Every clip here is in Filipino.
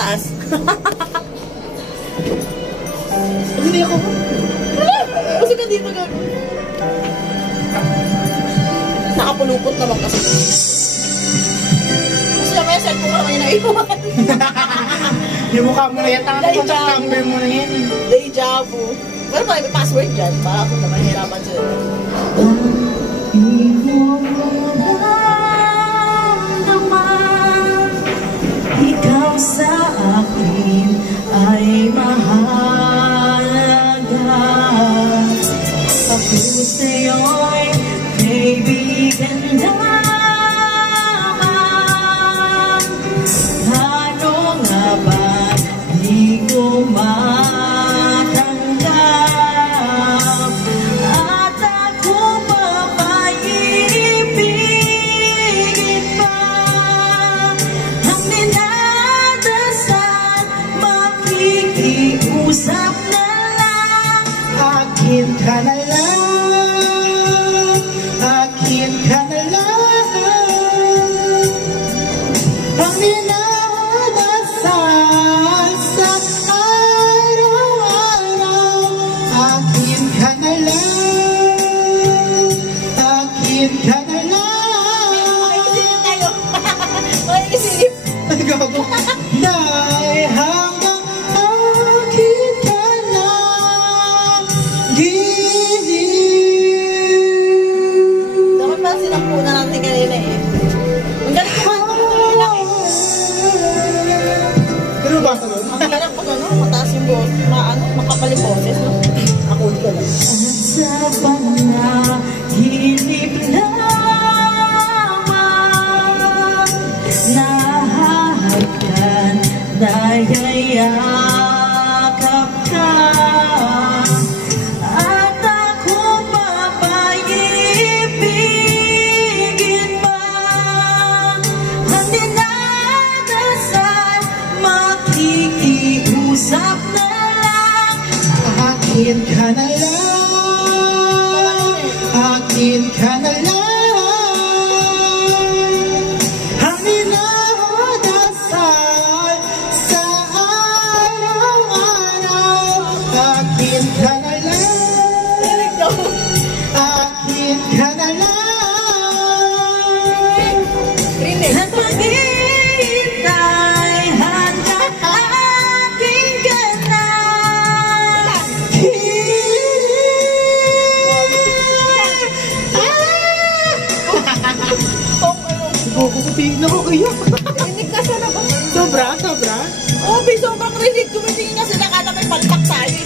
taas. Hindi ako. Kasi ka dito gano'n. Nakapulupot naman kasi. Kasi naman yung cellphone ko naman yung naiwan. Yung mukha mo na yan. Contact number mo na yan. Deja vu. Pero pa, may password dyan. Para ako naman hirapan sila. Ikaw sa akin ay mahalaga. Ako sa'yo'y kaibigan lamang. Ano nga ba di ko matanggap? At ako papaibigin pa. Ang minadasal, makikiusap na lang. Akin ka na lang. Akin ka na lang. Ang minadasal sa araw-araw. Akin ka na lang. Akin ka na lang. Makikisilip tayo. Makikisilip. Ay, gago. Dahil hanggang akin ka lang. Giliw. Dapat pala sinampunan natin kanina eh. Ang galing ko man. Pero ba sa nun? Ang hirap pag ano, mataas yung boses. Makapal yung boses, no? Ako ulit ka lang. At sa panahinip lamang, nahahagdan, nayayakap ka. At ako papaibigin pa. Ang dinadasal, makikiusap na lang. Akin ka na lang. Akin ka na lang. Ang minadasal sa araw-araw. Akin ka na lang. Akin ka na lang. At maghihintay hanggang aking ka na. Kukupihin ako kayo. Rinig na siya na ba? Sobra, sobra. Oh, sobrang rinig. Kumitingin nga sila kada may palpak tayo.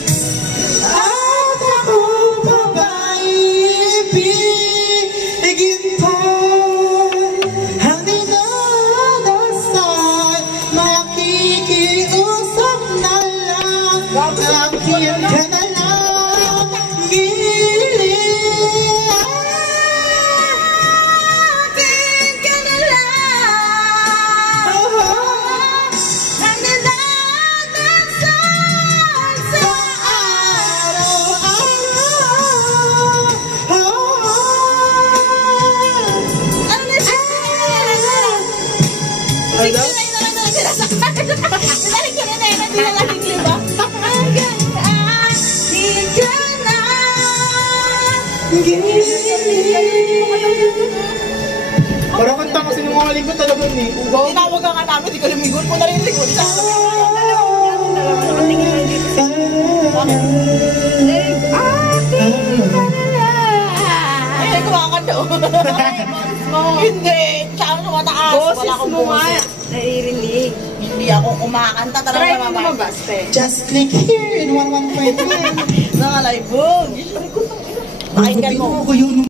At ako papaibigin pa. Ang dinadasal, makikiusap na lang. Akin ka na lang. Giliw. Akin ka na lang. Ang dinadasal sa Hello? Sinayin na lang na sinasaktan. Sinayin ko na yun, hindi na laging liba. hanggang aking ka na. Parang kanta kasi nung mga lingkod talaga ni Ugaw. Tinawag ka nga namin, di ko lumigon mo narinig mo. Ay, kumakanta o. Hindi, tsaka ako mataas. Boses mo nga, naririnig. Hindi ako kumakanta talaga Try sa mo mama. lumabas, te. Just click here in 11.1. Nangalay, boom. Pakinggan mo. Ko yun.